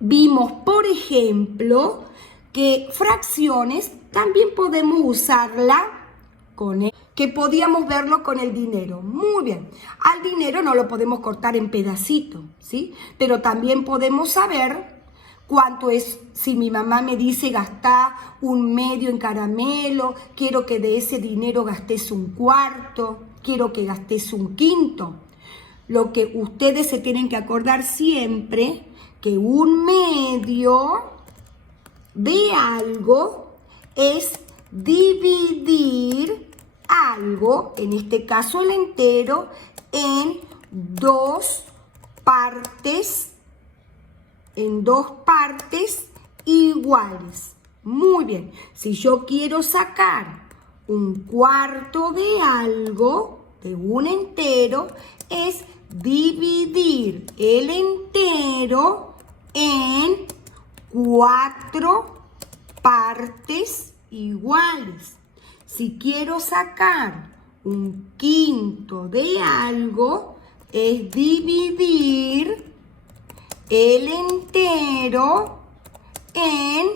vimos, por ejemplo, que fracciones también podemos usarla que podíamos verlo con el dinero. Muy bien. Al dinero no lo podemos cortar en pedacitos, ¿sí? Pero también podemos saber cuánto es. Si mi mamá me dice gastá 1/2 en caramelo, quiero que de ese dinero gastes 1/4, quiero que gastes 1/5. Lo que ustedes se tienen que acordar siempre, que 1/2 de algo es dividir algo, en este caso el entero, en dos partes iguales. Muy bien, si yo quiero sacar 1/4 de algo, de un entero, es dividir el entero en 4 partes iguales. Si quiero sacar 1/5 de algo, es dividir el entero en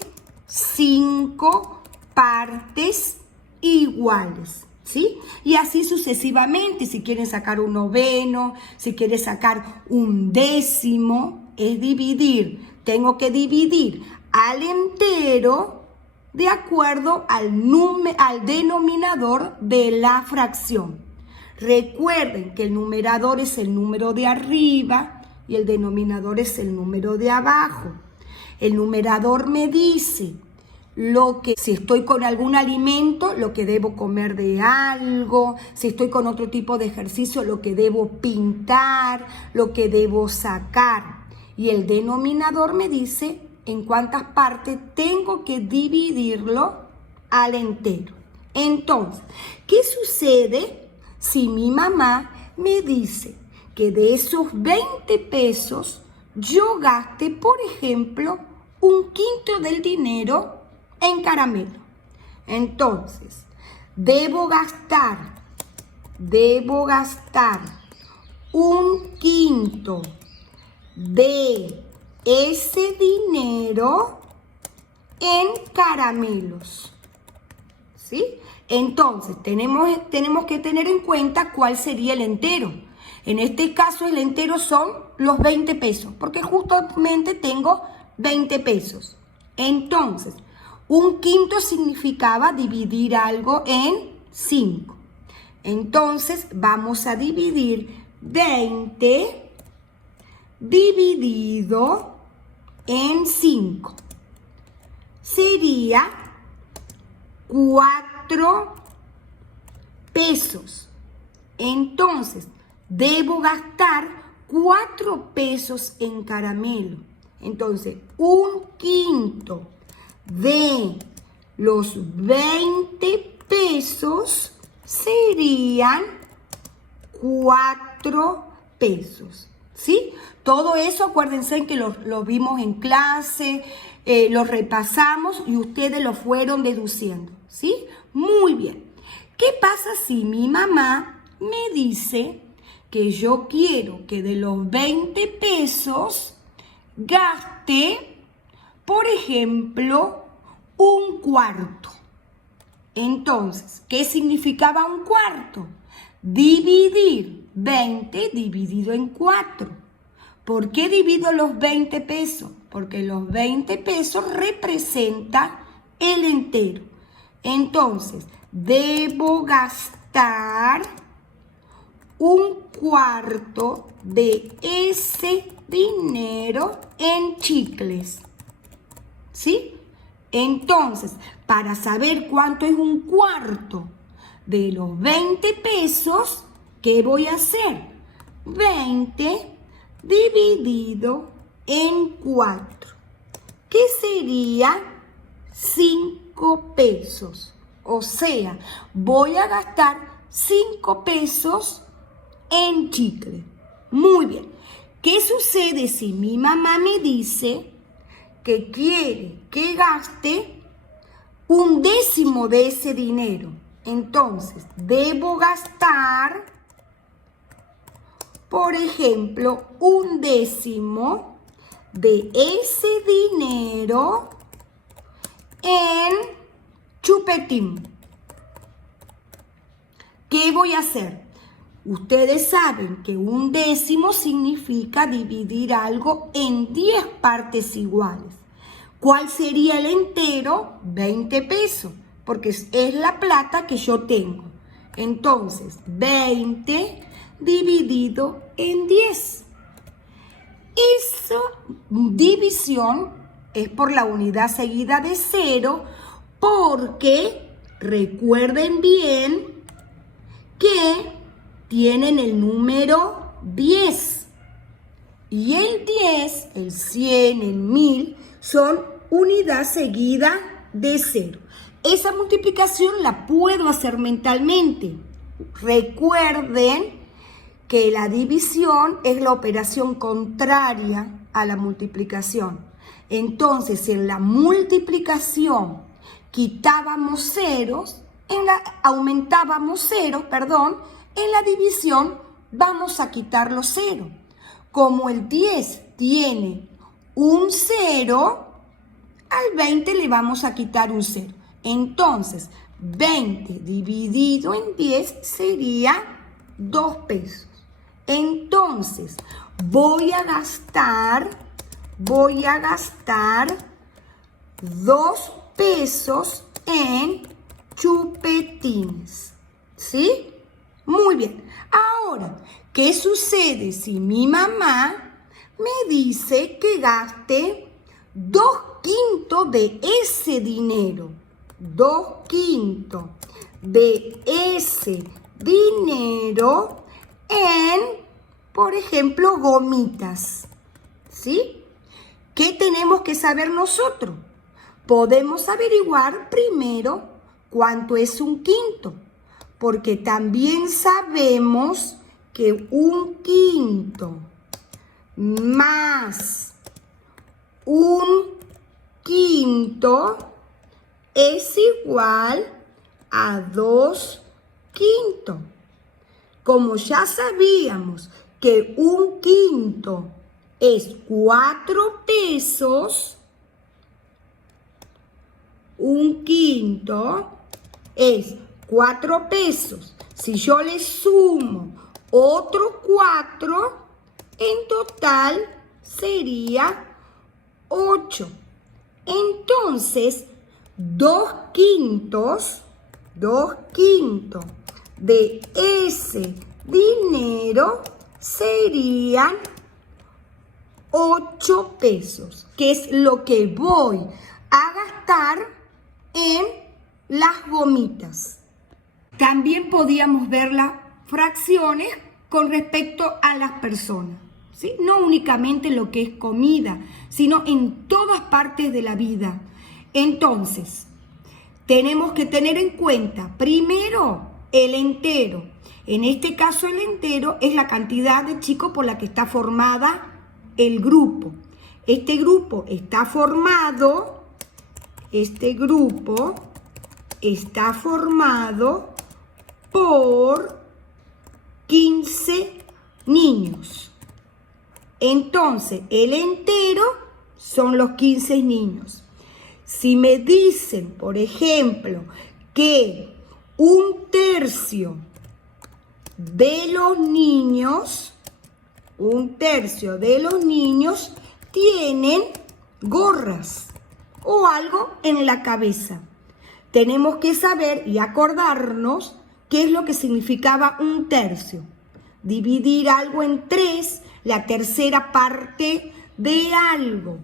5 partes iguales, ¿sí? Y así sucesivamente. Si quieren sacar 1/9, si quieren sacar 1/10, es dividir. Tengo que dividir al entero de acuerdo al denominador de la fracción. Recuerden que el numerador es el número de arriba y el denominador es el número de abajo. El numerador me dice si estoy con algún alimento, lo que debo comer de algo. Si estoy con otro tipo de ejercicio, lo que debo pintar, lo que debo sacar. Y el denominador me dice en cuántas partes tengo que dividirlo al entero. Entonces, ¿qué sucede si mi mamá me dice que de esos 20 pesos yo gaste, por ejemplo, 1/5 del dinero en caramelo? Entonces, debo gastar 1/5 de ese dinero en caramelos, ¿sí? Entonces, tenemos que tener en cuenta cuál sería el entero. En este caso, el entero son los 20 pesos, porque justamente tengo 20 pesos. Entonces, 1/5 significaba dividir algo en 5. Entonces, vamos a dividir 20 dividido en 5. Sería 4 pesos. Entonces, debo gastar 4 pesos en caramelo. Entonces, 1/5 de los 20 pesos serían 4 pesos. ¿Sí? Todo eso, acuérdense que lo vimos en clase, lo repasamos y ustedes lo fueron deduciendo. ¿Sí? Muy bien. ¿Qué pasa si mi mamá me dice que yo quiero que de los 20 pesos gaste, por ejemplo, 1/4? Entonces, ¿qué significaba 1/4? Dividir 20 dividido en 4. ¿Por qué divido los 20 pesos? Porque los 20 pesos representan el entero. Entonces, debo gastar 1/4 de ese dinero en chicles. ¿Sí? Entonces, para saber cuánto es 1/4 de los 20 pesos, ¿qué voy a hacer? 20 dividido en 4. ¿Qué sería? 5 pesos. O sea, voy a gastar 5 pesos en chicle. Muy bien. ¿Qué sucede si mi mamá me dice que quiere que gaste 1/10 de ese dinero? Entonces, debo gastar, por ejemplo, 1/10 de ese dinero en chupetín. ¿Qué voy a hacer? Ustedes saben que un décimo significa dividir algo en 10 partes iguales. ¿Cuál sería el entero? 20 pesos, porque es la plata que yo tengo. Entonces, 20 dividido en 10. Esa división es por la unidad seguida de 0, porque recuerden bien que tienen el número 10. Y el 10, el 100, el 1000 son unidad seguida de 0. Esa multiplicación la puedo hacer mentalmente. Recuerden que la división es la operación contraria a la multiplicación. Entonces, en la multiplicación quitábamos ceros, aumentábamos ceros, en la división vamos a quitar los ceros. Como el 10 tiene un 0, al 20 le vamos a quitar un 0. Entonces, 20 dividido en 10 sería 2 pesos. Entonces, voy a gastar 2 pesos en chupetines. ¿Sí? Muy bien. Ahora, ¿qué sucede si mi mamá me dice que gaste 2/5 de ese dinero? 2/5 de ese dinero en, por ejemplo, gomitas. ¿Sí? ¿Qué tenemos que saber nosotros? Podemos averiguar primero cuánto es 1/5, porque también sabemos que 1/5 más 1/5 es igual a 2/5. Como ya sabíamos que 1/5 es 4 pesos, 1/5 es 4 pesos. Si yo le sumo otro 4, en total sería 8. Entonces, 2/5 de ese dinero serían 8 pesos, que es lo que voy a gastar en las gomitas. También podíamos ver las fracciones con respecto a las personas, ¿sí? No únicamente lo que es comida, sino en todas partes de la vida. Entonces, tenemos que tener en cuenta primero el entero. En este caso, el entero es la cantidad de chicos por la que está formada el grupo. Este grupo está formado por 15 niños. Entonces, el entero son los 15 niños. Si me dicen, por ejemplo, que 1/3 de los niños tienen gorras o algo en la cabeza, tenemos que saber y acordarnos qué es lo que significaba 1/3. Dividir algo en 3, la tercera parte de algo.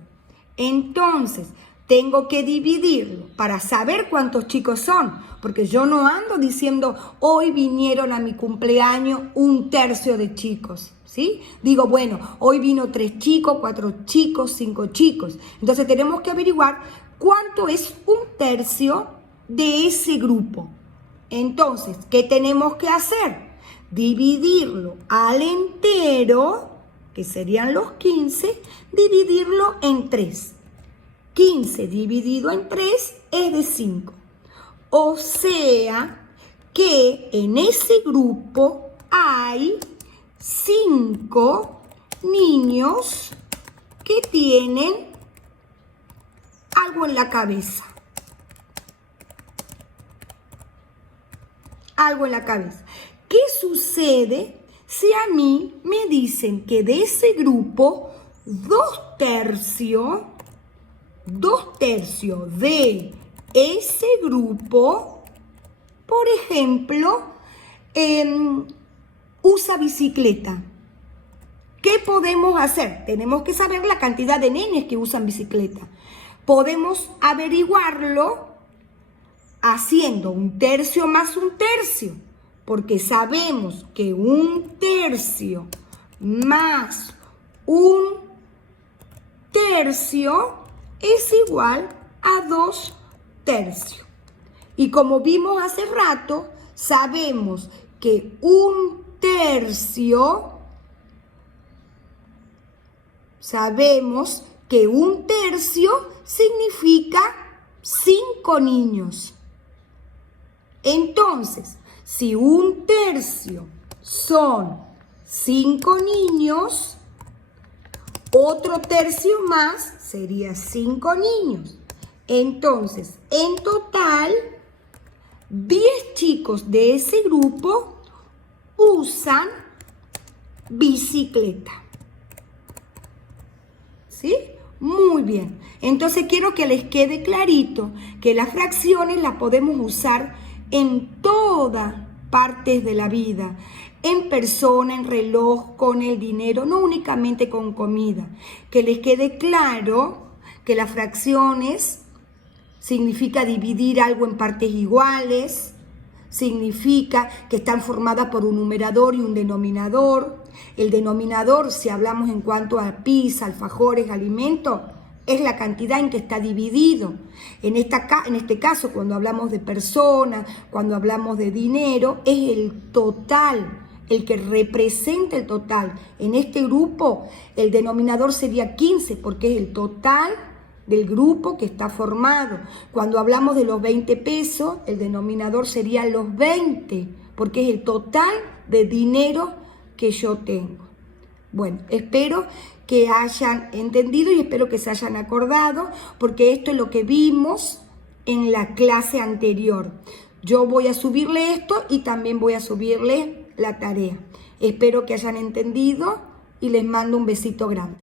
Entonces, tengo que dividirlo para saber cuántos chicos son, porque yo no ando diciendo, hoy vinieron a mi cumpleaños 1/3 de chicos, ¿sí? Digo, bueno, hoy vino 3 chicos, 4 chicos, 5 chicos. Entonces tenemos que averiguar cuánto es 1/3 de ese grupo. Entonces, ¿qué tenemos que hacer? Dividirlo al entero, que serían los 15, dividirlo en 3. 15 dividido en 3 es de 5. O sea que en ese grupo hay 5 niños que tienen algo en la cabeza. Algo en la cabeza. ¿Qué sucede si a mí me dicen que de ese grupo 2/3 de ese grupo, por ejemplo, usa bicicleta? ¿Qué podemos hacer? Tenemos que saber la cantidad de nenes que usan bicicleta. Podemos averiguarlo haciendo 1/3 más 1/3, porque sabemos que 1/3 más 1/3 es igual a 2/3. Y como vimos hace rato, sabemos que 1/3 significa 5 niños. Entonces, si 1/3 son 5 niños, otro tercio más sería 5 niños. Entonces, en total, 10 chicos de ese grupo usan bicicleta. ¿Sí? Muy bien. Entonces quiero que les quede clarito que las fracciones las podemos usar en todas partes de la vida. En persona, en reloj, con el dinero, no únicamente con comida. Que les quede claro que las fracciones significa dividir algo en partes iguales, significa que están formadas por un numerador y un denominador. El denominador, si hablamos en cuanto a pizza, alfajores, alimentos, es la cantidad en que está dividido. En este caso, cuando hablamos de personas, cuando hablamos de dinero, es el total, el que representa el total. En este grupo, el denominador sería 15, porque es el total del grupo que está formado. Cuando hablamos de los 20 pesos, el denominador sería los 20, porque es el total de dinero que yo tengo. Bueno, espero que hayan entendido y espero que se hayan acordado, porque esto es lo que vimos en la clase anterior. Yo voy a subirle esto y también voy a subirle la tarea. Espero que hayan entendido y les mando un besito grande.